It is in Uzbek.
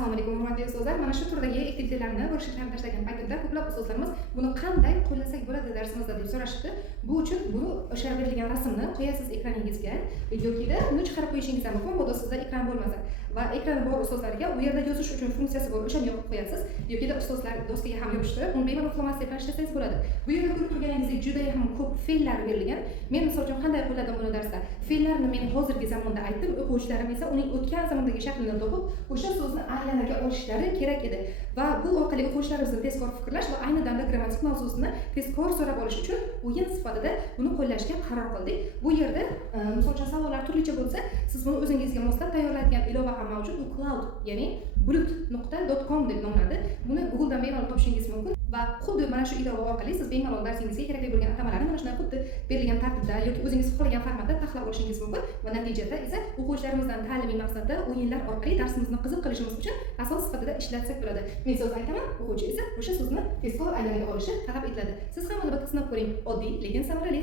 Assalomu alaykum hurmatli ustozlar. Mana shu turdagi aktivitelarni worksheetlarni tashlagan paytimda ko'plab ustozlarimiz buni qanday qo'llasak bo'ladi darsimizda deb so'rashibdi. Bu uchun buni o'sha berilgan rasmni qo'yasiz ekraningizga yoki uni chiqarib qo'yishingiz ham mumkin, bu sizda ekran bo'lmasa. Va ekrani bor ustozlarga u yerda yozish uchun funksiyasi bor, o'shani yopib qo'yasiz. Yoki ustozlar doskaga ham yopishtirib, uni bemalol flomastер bilan ishlasangiz bo'ladi. Bu yerda ko'rib turganingizdek juda ham ko'p fe'llar berilgan. Men misol uchun qanday qo'lladim buni darsda? Fe'llarni men hozirgi zamonda aytdim, o'quvchilarim esa uning o'tgan zamondagi shaklini topib, o'sha so'zni aylanaga olishlari kerak edi. Va bu orqali o'quvchilarimizni tezkor fikrlash va ayni damda grammatik mavzusini tezkor so'rab olish uchun o'yin sifatida buni qo'llashga qaror qildik. Bu yerda misol uchun savollar turlicha bo'lsa, siz buni o'zingizga moslab tayyorlayotgan ilova ham mavjud. U cloud, ya'ni bulut.com deb nomlanadi. Buni Google dan bemalol topishingiz mumkin va xuddi mana shu ilova orqali siz bemalol darsingizga kerakli bo'lgan atamalarni mana shunday xuddi berilgan tartibda yoki o'zingiz xohlagan formatda tahlil olishingiz mumkin va natijada esa o'quvchilarimizdan ta'limiy maqsadda o'yinlar orqali darsimizni qiziq qilishimiz uchun asos sifatida ishlatsak bo'ladi. Men so'z aytaman, o'quvchi esa o'sha so'zni tezkor aylanaga olishi talab etiladi. Siz ham albatta sinab ko'ring. Oddiy, lekin samarali.